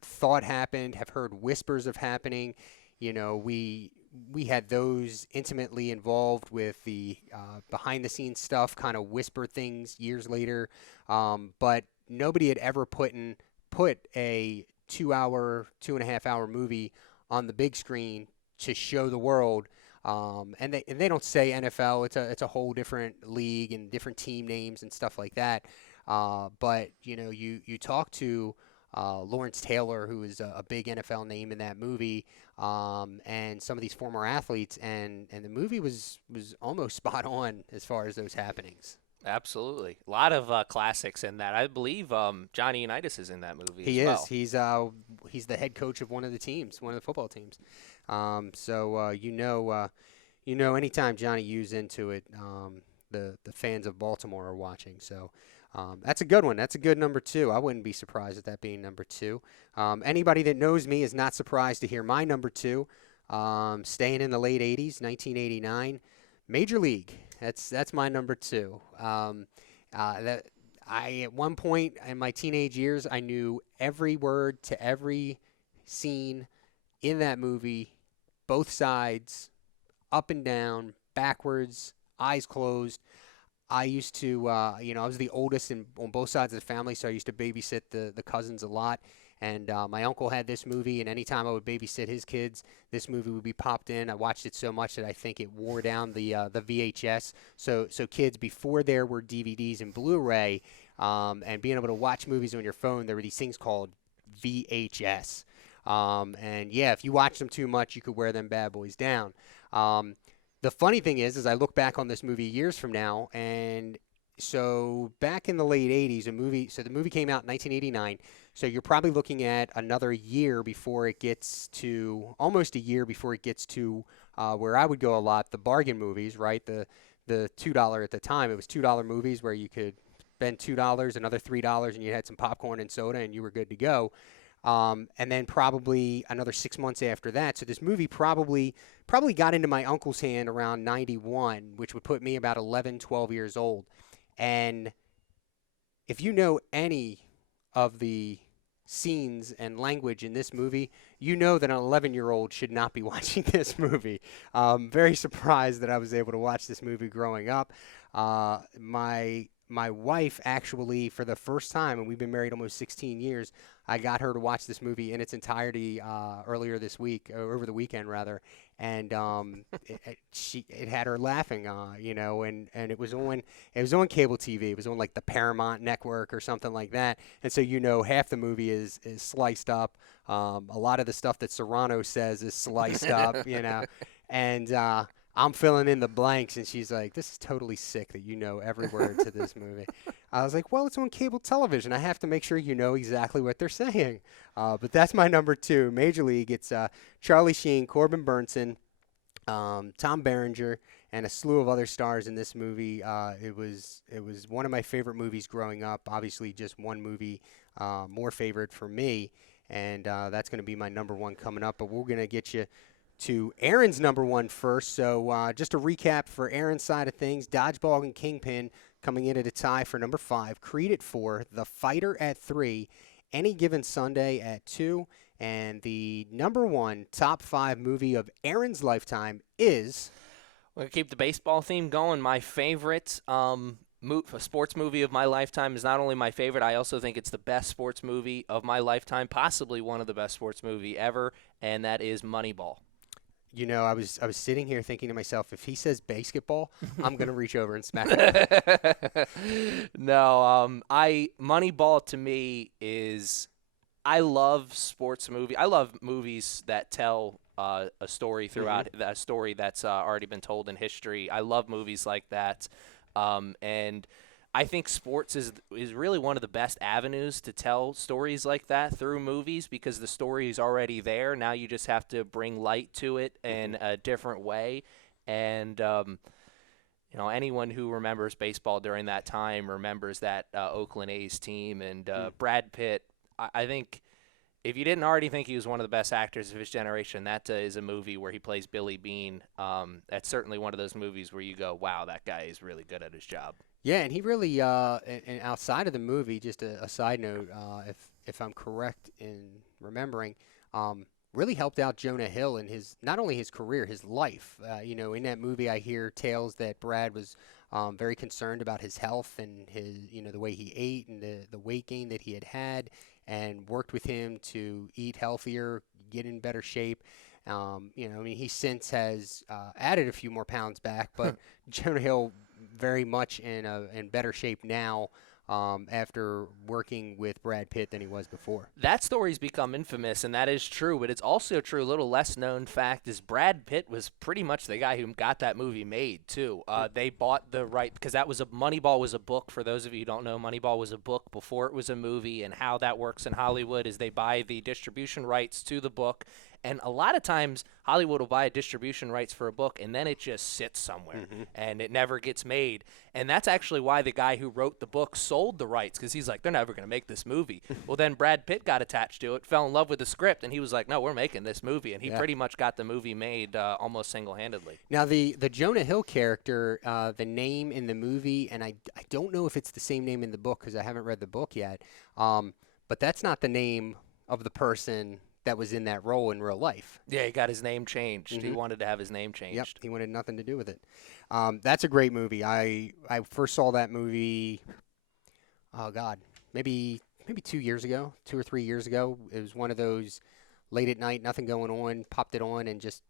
thought happened, have heard whispers of happening. We had those intimately involved with the behind-the-scenes stuff, kind of whisper things years later. But nobody had ever put a 2.5 hour movie on the big screen to show the world. And they don't say NFL. It's a whole different league and different team names and stuff like that. But you talk to Lawrence Taylor, who is a big NFL name in that movie, and some of these former athletes, and the movie was almost spot on as far as those happenings. Absolutely. A lot of classics in that. I believe Johnny Unitas is in that movie He as is. well. He's the head coach of one of the teams, one of the football teams. Anytime Johnny U's into it, the fans of Baltimore are watching. So that's a good one. That's a good number 2. I wouldn't be surprised at that being number 2. Anybody that knows me is not surprised to hear my number 2. Staying in the late 80s, 1989, Major League. That's my number 2. At one point in my teenage years, I knew every word to every scene in that movie, both sides, up and down, backwards, eyes closed. I used to, I was the oldest on both sides of the family, so I used to babysit the cousins a lot. And my uncle had this movie, and anytime I would babysit his kids, this movie would be popped in. I watched it so much that I think it wore down the VHS. So kids, before there were DVDs and Blu-ray, and being able to watch movies on your phone, there were these things called VHS. If you watch them too much, you could wear them bad boys down. The funny thing is I look back on this movie years from now, and so back in the late 80s, the movie came out in 1989. So you're probably looking at another year before it gets to, almost a year before it gets to where I would go a lot, the bargain movies, right? The $2 at the time. It was $2 movies where you could spend $2, another $3, and you had some popcorn and soda, and you were good to go. And then probably another 6 months after that. So this movie probably got into my uncle's hand around 91, which would put me about 11, 12 years old. And if you know any of the scenes and language in this movie, you know that an 11-year-old should not be watching this movie. Very surprised that I was able to watch this movie growing up. My wife actually, for the first time, and we've been married almost 16 years, I got her to watch this movie in its entirety earlier this week, or over the weekend rather, and it had her laughing, and it was on cable TV. It was on like the Paramount Network or something like that, and so half the movie is sliced up. A lot of the stuff that Serrano says is sliced up, and I'm filling in the blanks, and she's like, this is totally sick that you know every word to this movie. I was like, well, it's on cable television. I have to make sure you know exactly what they're saying. But that's my number 2, Major League. It's Charlie Sheen, Corbin Burnson, Tom Berenger, and a slew of other stars in this movie. It was one of my favorite movies growing up. Obviously, just one movie more favorite for me, and that's going to be my number 1 coming up. But we're going to get you to Aaron's number 1 first. So just a recap for Aaron's side of things: Dodgeball and Kingpin coming in at a tie for number 5, Creed at 4, The Fighter at 3, Any Given Sunday at 2, and the number 1 top 5 movie of Aaron's lifetime is... We're going to keep the baseball theme going. My favorite sports movie of my lifetime is not only my favorite, I also think it's the best sports movie of my lifetime, possibly one of the best sports movie ever, and that is Moneyball. I was sitting here thinking to myself, if he says basketball, I'm going to reach over and smack him. No, Moneyball to me is, I love sports movie. I love movies that tell a story throughout, a story that's already been told in history. I love movies like that. And I think sports is really one of the best avenues to tell stories like that through movies, because the story is already there. Now you just have to bring light to it in a different way. And anyone who remembers baseball during that time remembers that Oakland A's team. And Brad Pitt, I think if you didn't already think he was one of the best actors of his generation, that is a movie where he plays Billy Bean. That's certainly one of those movies where you go, wow, that guy is really good at his job. Yeah, and he really, and outside of the movie, just a side note, if I'm correct in remembering, really helped out Jonah Hill in not only his career, his life. In that movie, I hear tales that Brad was very concerned about his health and the way he ate and the weight gain that he had, and worked with him to eat healthier, get in better shape. He since has added a few more pounds back, but Jonah Hill very much in better shape now after working with Brad Pitt than he was before. That story's become infamous, and that is true, but it's also true. A little less known fact is Brad Pitt was pretty much the guy who got that movie made, too. They bought the right, because Moneyball was a book. For those of you who don't know, Moneyball was a book before it was a movie, and how that works in Hollywood is they buy the distribution rights to the book. And a lot of times, Hollywood will buy distribution rights for a book, and then it just sits somewhere, and it never gets made. And that's actually why the guy who wrote the book sold the rights, because he's like, they're never going to make this movie. Well, then Brad Pitt got attached to it, fell in love with the script, and he was like, no, we're making this movie. And he pretty much got the movie made almost single-handedly. Now, the Jonah Hill character, the name in the movie, and I don't know if it's the same name in the book because I haven't read the book yet, but that's not the name of the person that was in that role in real life. Yeah, he got his name changed. He wanted to have his name changed. Yep, he wanted nothing to do with it. That's a great movie. I first saw that movie, oh God, maybe 2 years ago, 2 or 3 years ago. It was one of those late at night, nothing going on, popped it on and just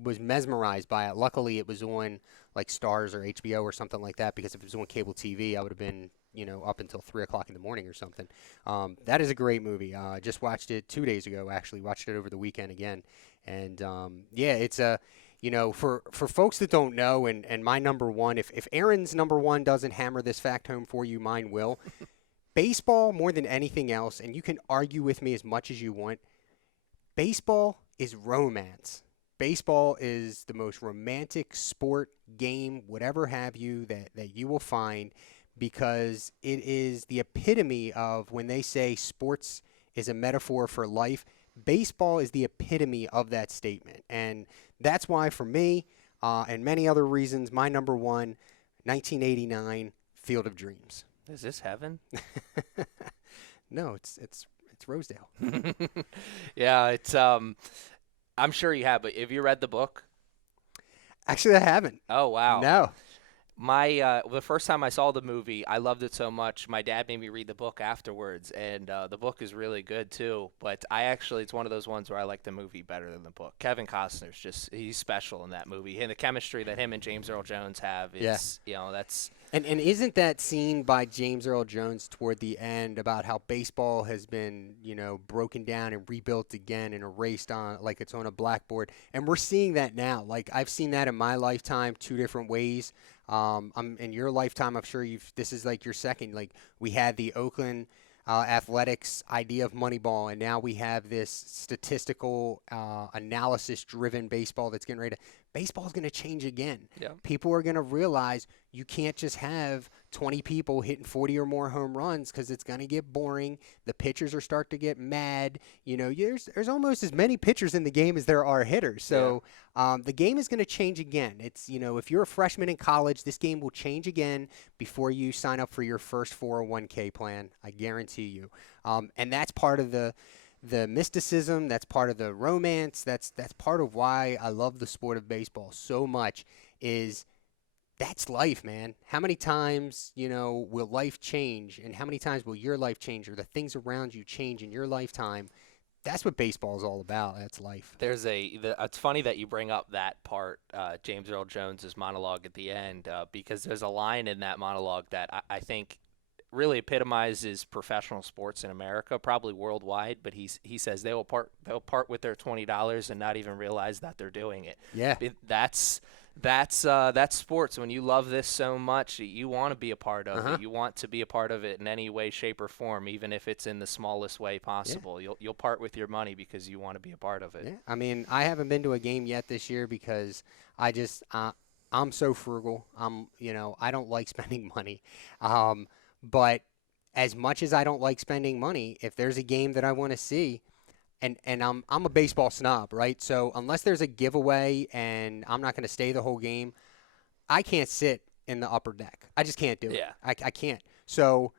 was mesmerized by it. Luckily, it was on like Stars or HBO or something like that, because if it was on cable TV, I would have been up until 3 o'clock in the morning or something. That is a great movie. I just watched it 2 days ago, actually. Watched it over the weekend again. And, it's a, for folks that don't know, and my number one, if Aaron's number one doesn't hammer this fact home for you, mine will. Baseball, more than anything else, and you can argue with me as much as you want, baseball is romance. Baseball is the most romantic sport, game, whatever have you, that you will find, because it is the epitome of when they say sports is a metaphor for life. Baseball is the epitome of that statement. And that's why, for me, and many other reasons, my number one, 1989, Field of Dreams. Is this heaven? No, it's Rosedale. Yeah, it's I'm sure you have, but have you read the book? Actually, I haven't. Oh, wow. No. The first time I saw the movie, I loved it so much. My dad made me read the book afterwards, and the book is really good too. But it's one of those ones where I like the movie better than the book. Kevin Costner's he's special in that movie, and the chemistry that him and James Earl Jones have is, that's. And isn't that scene by James Earl Jones toward the end about how baseball has been, broken down and rebuilt again and erased on like it's on a blackboard? And we're seeing that now. Like, I've seen that in my lifetime 2 different ways. In your lifetime, I'm sure this is like your second. Like, we had the Oakland Athletics idea of Moneyball, and now we have this statistical analysis-driven baseball that's getting ready to. Baseball is going to change again. Yeah. People are going to realize you can't just have 20 people hitting 40 or more home runs, because it's going to get boring. The pitchers are starting to get mad. There's almost as many pitchers in the game as there are hitters. So the game is going to change again. It's, if you're a freshman in college, this game will change again before you sign up for your first 401k plan. I guarantee you. And that's part of the mysticism, that's part of the romance, that's part of why I love the sport of baseball so much. Is that's life, man. How many times, will life change, and how many times will your life change, or the things around you change in your lifetime? That's what baseball is all about. That's life. It's funny that you bring up that part, James Earl Jones's monologue at the end, because there's a line in that monologue that I think really epitomizes professional sports in America, probably worldwide. But he says they'll part with their $20 and not even realize that they're doing it. Yeah, That's sports. When you love this so much, you want to be a part of it. You want to be a part of it in any way, shape, or form, even if it's in the smallest way possible. Yeah. You'll part with your money because you want to be a part of it. Yeah. I mean, I haven't been to a game yet this year because I just I'm so frugal. I don't like spending money. But as much as I don't like spending money, if there's a game that I want to see, and I'm a baseball snob, right? So unless there's a giveaway and I'm not going to stay the whole game, I can't sit in the upper deck. I just can't do it. I can't. So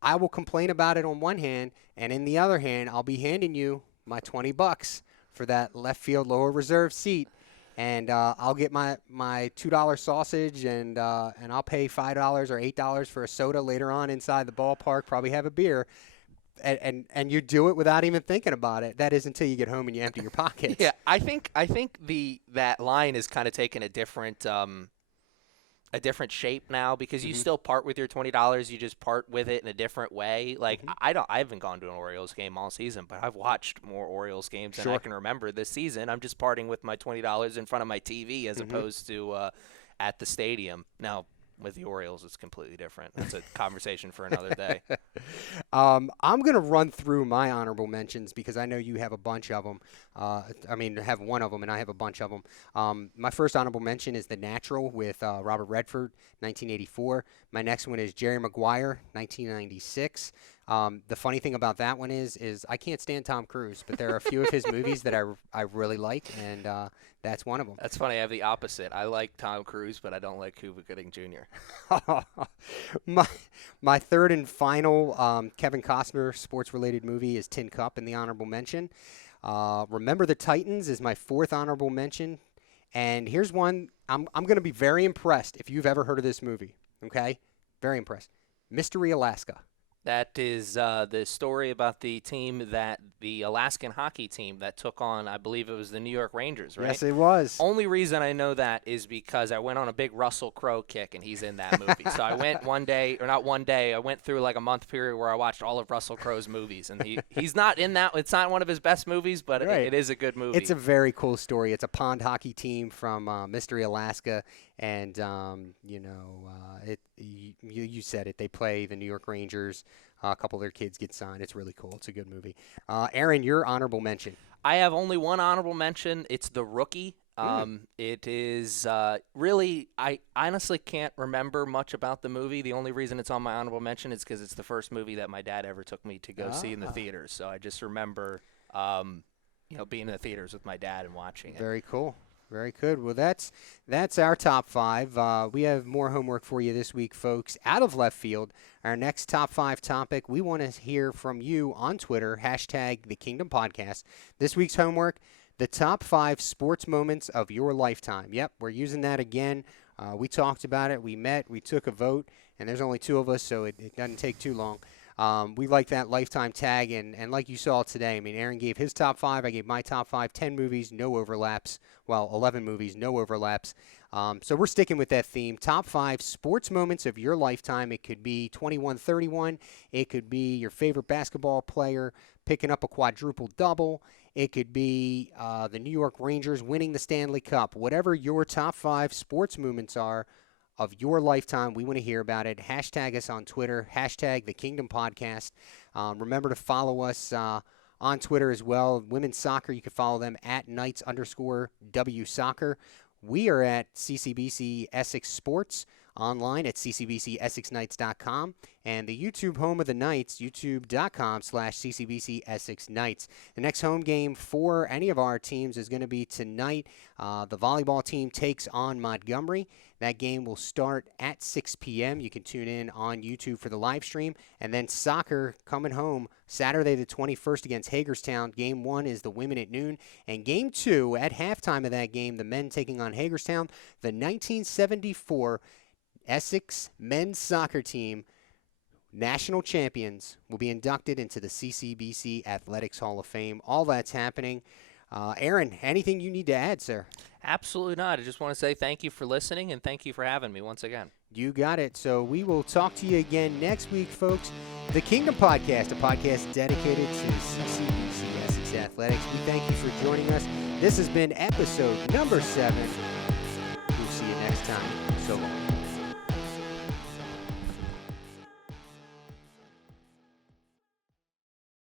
I will complain about it on one hand, and in the other hand, I'll be handing you my $20 for that left field lower reserve seat, and I'll get my $2 sausage, and I'll pay $5 or $8 for a soda later on inside the ballpark. Probably have a beer. And you do it without even thinking about it. That is until you get home and you empty your pockets. Yeah, I think that line is kind of taking a different shape now because you still part with your $20. You just part with it in a different way. Like I haven't gone to an Orioles game all season, but I've watched more Orioles games than I can remember this season. I'm just parting with my $20 in front of my TV as opposed to at the stadium. Now, with the Orioles, it's completely different. That's a conversation for another day. I'm going to run through my honorable mentions because I know you have a bunch of them. I have one of them, and I have a bunch of them. My first honorable mention is The Natural with Robert Redford, 1984. My next one is Jerry Maguire, 1996. The funny thing about that one is I can't stand Tom Cruise, but there are a few of his movies that I really like, and that's one of them. That's funny. I have the opposite. I like Tom Cruise, but I don't like Cuba Gooding Jr. My third and final Kevin Costner sports-related movie is Tin Cup in the honorable mention. Remember the Titans is my fourth honorable mention. And here's one. I'm going to be very impressed if you've ever heard of this movie. Okay? Very impressed. Mystery Alaska. That is the story about the Alaskan hockey team that took on, I believe it was the New York Rangers, right? Yes, it was. Only reason I know that is because I went on a big Russell Crowe kick, and he's in that movie. So I went I went through like a month period where I watched all of Russell Crowe's movies, and he's not in that. It's not one of his best movies, but right. It is a good movie. It's a very cool story. It's a pond hockey team from Mystery Alaska, and you said it. They play the New York Rangers. A couple of their kids get signed. It's really cool. It's a good movie. Aaron, your honorable mention. I have only one honorable mention. It's The Rookie. It is really, I honestly can't remember much about the movie. The only reason it's on my honorable mention is because it's the first movie that my dad ever took me to go see in the theaters. So I just remember, being in the theaters with my dad and watching it. Very cool. Very good. Well, that's our top five. We have more homework for you this week, folks. Out of left field, our next top five topic, we want to hear from you on Twitter, #TheKingdomPodcast. This week's homework, the top 5 sports moments of your lifetime. Yep, we're using that again. We talked about it. We met. We took a vote, and there's only 2 of us, so it doesn't take too long. We like that lifetime tag, and like you saw today, I mean, Aaron gave his top 5, I gave my top 5, 10 movies, no overlaps. Well, 11 movies, no overlaps. So we're sticking with that theme. Top 5 sports moments of your lifetime. It could be 21-31. It could be your favorite basketball player picking up a quadruple double. It could be the New York Rangers winning the Stanley Cup. Whatever your top 5 sports moments are of your lifetime, we want to hear about it. Hashtag us on Twitter, #TheKingdomPodcast. Remember to follow us on Twitter as well. Women's soccer, you can follow them at @Knights_WSoccer. We are at CCBC Essex Sports, online at ccbcessexknights.com, and the YouTube home of the Knights, youtube.com/CCBC Essex Knights. The next home game for any of our teams is going to be tonight. The volleyball team takes on Montgomery. That game will start at 6 p.m. You can tune in on YouTube for the live stream. And then soccer coming home Saturday the 21st against Hagerstown. Game 1 is the women at noon. And Game 2, at halftime of that game, the men taking on Hagerstown. The 1974 Essex men's soccer team, national champions, will be inducted into the CCBC Athletics Hall of Fame. All that's happening. Aaron, anything you need to add, sir? Absolutely not. I just want to say thank you for listening, and thank you for having me once again. You got it. So we will talk to you again next week, folks. The Kingdom Podcast, a podcast dedicated to CCBC Essex Athletics. We thank you for joining us. This has been episode number 7. We'll see you time. So long.